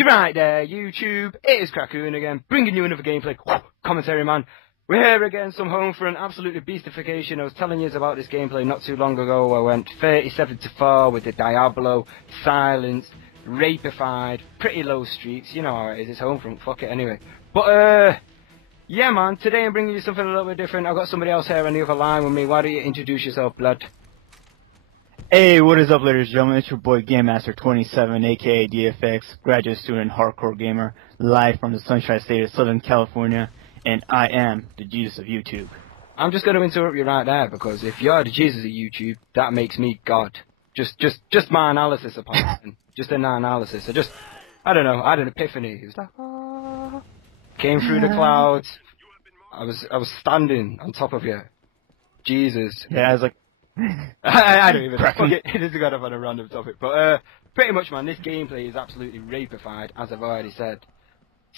You're right there, YouTube. It is Krakoon again, bringing you another gameplay commentary, man. We're here again, some Homefront, absolutely beastification. I was telling you about this gameplay not too long ago. I went 37-4 with the Diablo, silenced, rapified, pretty low streaks. You know how it is, it's Homefront, fuck it anyway. But, yeah, man, today I'm bringing you something a little bit different. I've got somebody else here on the other line with me. Why don't you introduce yourself, blood? Hey, what is up, ladies and gentlemen? It's your boy GAMEMASTER27, aka DFX, graduate student, hardcore gamer, live from the Sunshine State of Southern California, and I am the Jesus of YouTube. I'm just going to interrupt you right there, because if you're the Jesus of YouTube, that makes me God. Just my analysis upon it. Just an analysis. I don't know, I had an epiphany. It was like, ah. Came through the clouds. I was standing on top of you. Jesus. Yeah, I was like, I don't even know. Fuck it. It is got off on a random topic. But, pretty much, man, this gameplay is absolutely rapified, as I've already said.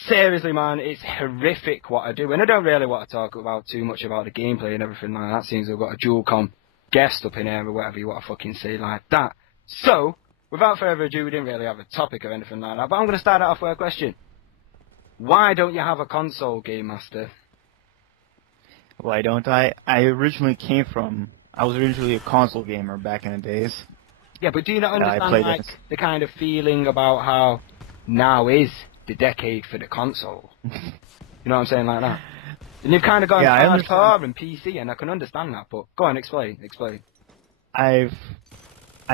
Seriously, man, it's horrific what I do. And I don't really want to talk about too much about the gameplay and everything like that, since I've got a dual-com guest up in here, or whatever you want to fucking say like that. So, without further ado, we didn't really have a topic or anything like that, but I'm going to start it off with a question. Why don't you have a console, Game Master? why don't I? I was originally a console gamer back in the days. Yeah, but do you not understand, like, the kind of feeling about how now is the decade for the console? You know what I'm saying, like that? And you've kind of gone hardcore and PC, and I can understand that, but go on, explain. I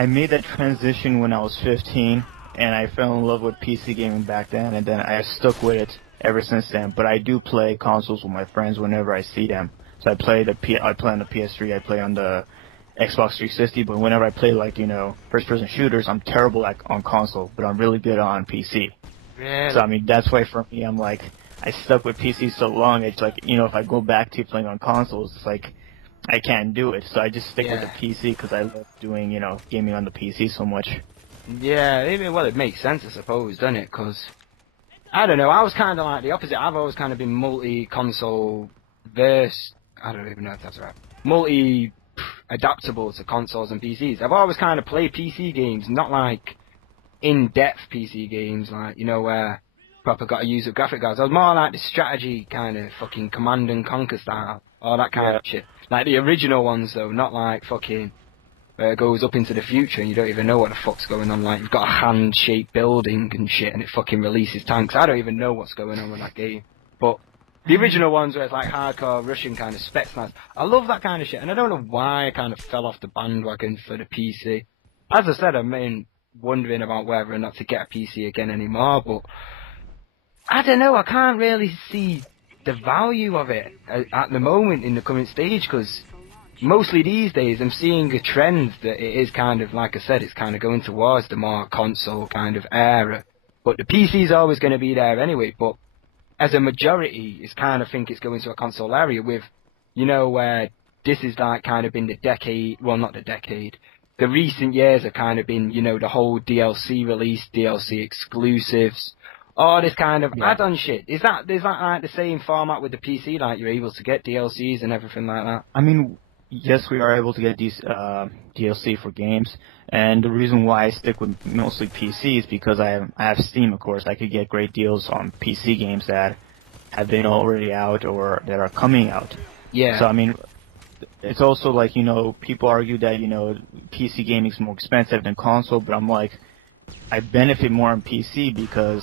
made that transition when I was 15, and I fell in love with PC gaming back then, and then I stuck with it ever since then. But I do play consoles with my friends whenever I see them. So I play on the PS3, I play on the Xbox 360, but whenever I play, like, you know, first-person shooters, I'm terrible on console, but I'm really good on PC. Really? So, I mean, that's why for me, I'm like, I stuck with PC so long, it's like, you know, if I go back to playing on consoles, it's like, I can't do it. So I just stick with the PC because I love doing, you know, gaming on the PC so much. Yeah, well, it makes sense, I suppose, doesn't it? Because, I don't know, I was kind of like the opposite. I've always kind of been multi-console verse. I don't even know if that's right. Multi-adaptable to consoles and PCs. I've always kind of played PC games, not like in-depth PC games, like, you know, where proper got to use up graphic cards. I was more like the strategy kind of fucking Command and Conquer style, all that kind of shit. Like the original ones, though, not like fucking where it goes up into the future and you don't even know what the fuck's going on. Like, you've got a hand-shaped building and shit, and it fucking releases tanks. I don't even know what's going on with that game. But the original ones where it's like hardcore Russian kind of spec snipes, I love that kind of shit, and I don't know why I kind of fell off the bandwagon for the PC. As I said, I'm wondering about whether or not to get a PC again anymore, but I don't know, I can't really see the value of it at the moment in the current stage, because mostly these days I'm seeing a trend that it is kind of, like I said, it's kind of going towards the more console kind of era. But the PC's always going to be there anyway, but as a majority, it's kind of think it's going to a console area with, you know, where this is like kind of been the decade, well, not the decade, the recent years have kind of been, you know, the whole DLC release, DLC exclusives, all this kind of add-on shit. Is that like the same format with the PC, like you're able to get DLCs and everything like that? I mean, yes, we are able to get these DLC for games, and the reason why I stick with mostly PC is because I have Steam, of course. I could get great deals on PC games that have been already out or that are coming out. Yeah. So, I mean, it's also like, you know, people argue that, you know, PC gaming is more expensive than console, but I'm like, I benefit more on PC because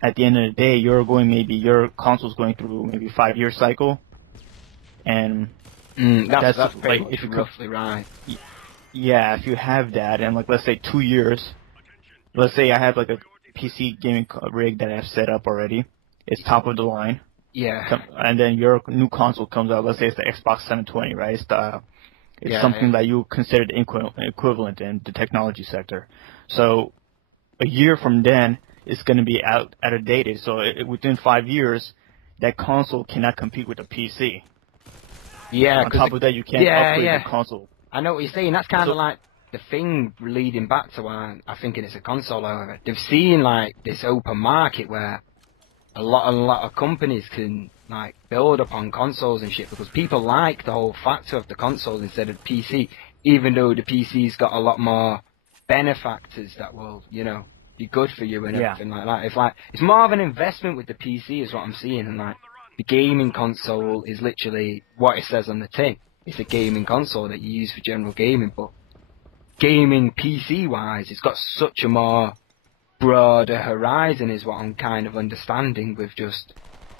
at the end of the day, your console's going through maybe a 5-year cycle, and that's pretty much roughly right. Yeah, if you have that, and like let's say 2 years, let's say I have like a PC gaming rig that I've set up already, it's top of the line. Yeah. And then your new console comes out, let's say it's the Xbox 720, right? It's something that you consider the equivalent in the technology sector. So a year from then, it's going to be out of dated. So within 5 years, that console cannot compete with the PC. Yeah. On top of that, you can't upgrade the console. I know what you're saying. That's kind of like the thing leading back to why I think it's a console. However, they've seen like this open market where a lot of companies can like build upon consoles and shit, because people like the whole factor of the console instead of PC, even though the PC's got a lot more benefactors that will, you know, be good for you and everything like that. It's more of an investment with the PC is what I'm seeing, and like the gaming console is literally what it says on the tin. It's a gaming console that you use for general gaming, but gaming PC wise, it's got such a more broader horizon is what I'm kind of understanding with just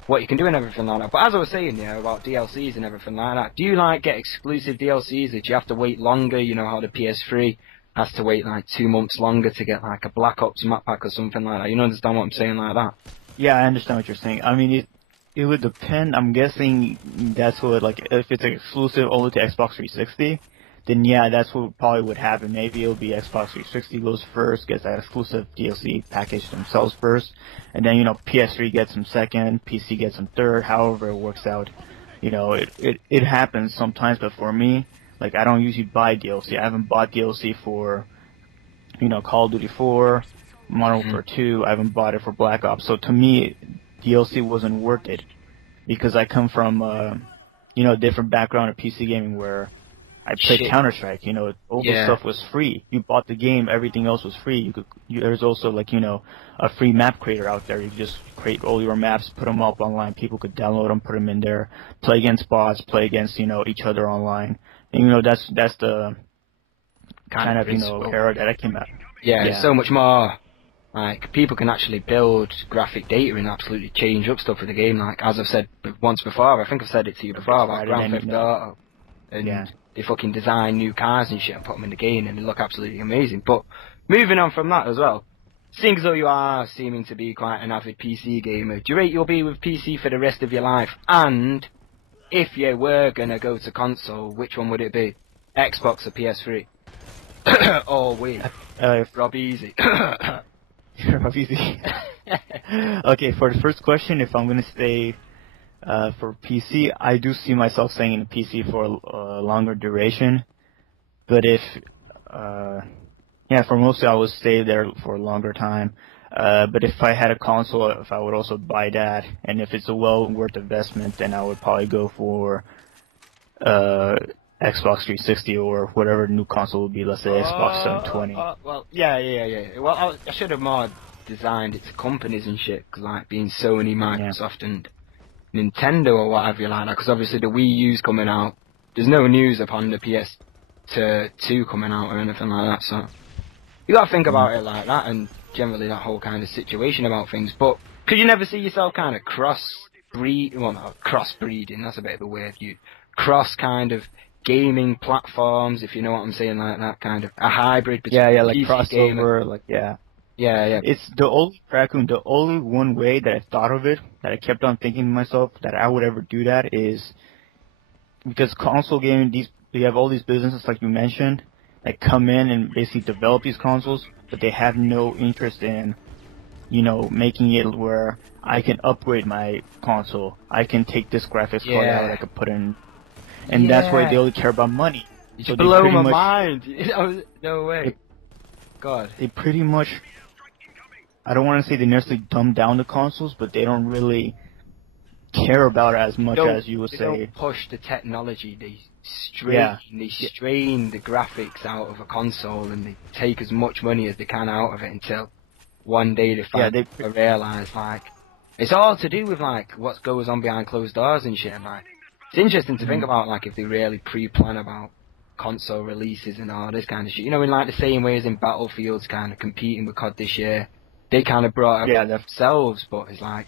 what you can do and everything like that. But as I was saying, about DLCs and everything like that, do you like get exclusive DLCs that you have to wait longer? You know how the PS3 has to wait like 2 months longer to get like a Black Ops map pack or something like that. You understand what I'm saying like that? Yeah, I understand what you're saying. I mean, it would depend. I'm guessing that's what, like, if it's exclusive only to Xbox 360, then yeah, that's what probably would happen. Maybe it'll be Xbox 360 goes first, gets that exclusive DLC package themselves first, and then, PS3 gets them second, PC gets them third, however it works out. It happens sometimes, but for me, like, I don't usually buy DLC. I haven't bought DLC for, Call of Duty 4, Modern Warfare 2. I haven't bought it for Black Ops. So to me, DLC wasn't worth it because I come from, a different background of PC gaming where I played Counter-Strike. All the stuff was free. You bought the game, everything else was free. There's also a free map creator out there. You could just create all your maps, put them up online. People could download them, put them in there, play against bots, play against each other online. And that's the kind of era that I came out. Yeah, it's so much more. Like, people can actually build graphic data and absolutely change up stuff for the game. Like, as I've said once before, I think I've said it to you before about Grand Theft Auto. And they fucking design new cars and shit and put them in the game and they look absolutely amazing. But moving on from that as well, seeing as though you are seeming to be quite an avid PC gamer, do you rate you'll be with PC for the rest of your life? And if you were gonna go to console, which one would it be? Xbox or PS3? Or Wii? Rob Easy. Rob Easy. Okay, for the first question, if I'm gonna stay for PC, I do see myself staying in PC for a longer duration. But for mostly I would stay there for a longer time. But if I had a console, if I would also buy that, and if it's a well worth investment, then I would probably go for Xbox 360 or whatever new console would be. Let's say Xbox 720. Well, yeah. Well, I should have more designed it to companies and shit, cause like being Sony, Microsoft, and Nintendo or whatever like that. Because obviously the Wii U's coming out. There's no news upon the PS2 coming out or anything like that. So you gotta think about it like that, and generally that whole kind of situation about things. But could you never see yourself kind of crossbreeding? That's a bit of a weird view. Cross kind of gaming platforms, if you know what I'm saying, like that kind of a hybrid between like PC crossover, gaming. Yeah. It's the only one way that I thought of it, that I kept on thinking to myself that I would ever do that, is because console gaming, you have all these businesses like you mentioned that come in and basically develop these consoles, but they have no interest in making it where I can upgrade my console. I can take this graphics card out, I could put in, and that's why they only care about money. You just blow my mind. No way. God. They pretty much, I don't want to say they necessarily dumb down the consoles, but they don't really care about it as much as you would say. They don't push the technology. They strain the graphics out of a console, and they take as much money as they can out of it until one day they realize, like, it's all to do with like what goes on behind closed doors and shit. Like, it's interesting to think about, like, if they really pre-plan about console releases and all this kind of shit. In like the same way as in Battlefield's kind of competing with COD this year, they kind of brought it themselves, but it's like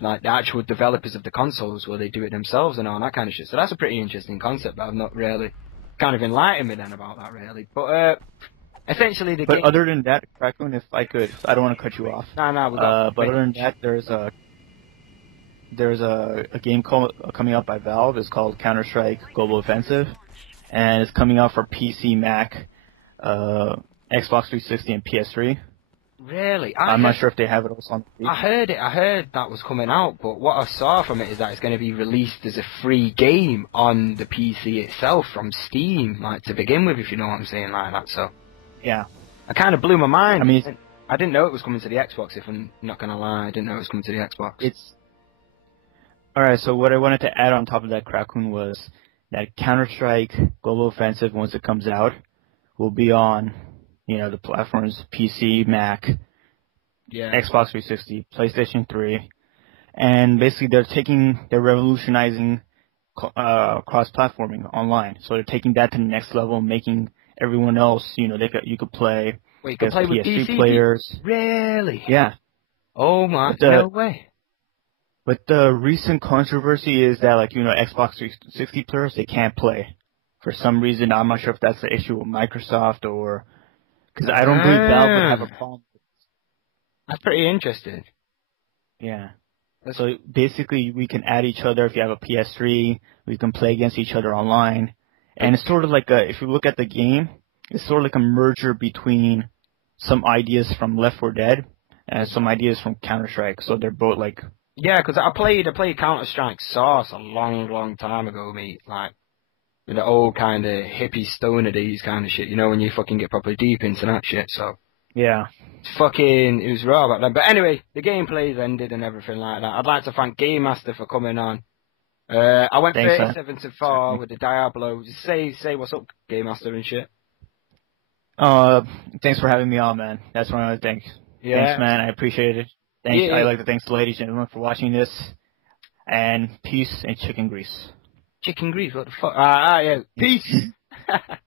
the actual developers of the consoles, they do it themselves and all that kind of shit. So that's a pretty interesting concept, but I've not really kind of enlightened me then about that, really. But essentially the game... other than that, Raccoon, if I could, I don't want to cut you off. No, but other than that, there's a game coming out by Valve. It's called Counter-Strike Global Offensive, and it's coming out for PC, Mac, Xbox 360, and PS3. Really? I'm not sure if they have it also on the I heard that was coming out, but what I saw from it is that it's going to be released as a free game on the PC itself from Steam, like, to begin with, if you know what I'm saying, like that. So yeah, I kind of blew my mind. I mean, I didn't know it was coming to the Xbox, if I'm not going to lie. I didn't know it was coming to the Xbox. Alright, so what I wanted to add on top of that, Raccoon, was that Counter-Strike Global Offensive, once it comes out, will be on, the platforms PC, Mac, Yeah. Xbox 360, PlayStation 3, and basically they're revolutionizing cross-platforming online. So they're taking that to the next level, making everyone else, you could play Wait, you can against play with PS3 PC players. Really? Yeah. Oh my, But no way. but the recent controversy is that Xbox 360 players, they can't play. For some reason, I'm not sure if that's the issue with Microsoft or because I don't believe Valve would have a problem. That's pretty interesting. Yeah. So basically, we can add each other. If you have a PS3, we can play against each other online. And it's sort of like if you look at the game, it's sort of like a merger between some ideas from Left 4 Dead and some ideas from Counter-Strike. So they're both like... Yeah, because I played Counter-Strike Source a long time ago, mate. Like, with the old kind of hippie stoner days kind of shit, when you fucking get properly deep into that shit, so... Yeah. It was raw back then. But anyway, the gameplay's ended and everything like that. I'd like to thank Game Master for coming on. I went Thanks, 37-4 with the Diablo. Just say what's up, Game Master and shit. Thanks for having me on, man. That's one of the things. Yeah. Thanks, man. I appreciate it. Thanks. Yeah. I'd like to thank the ladies and gentlemen for watching this. And peace and chicken grease. Chicken grease, what the fuck? Yeah. Peace!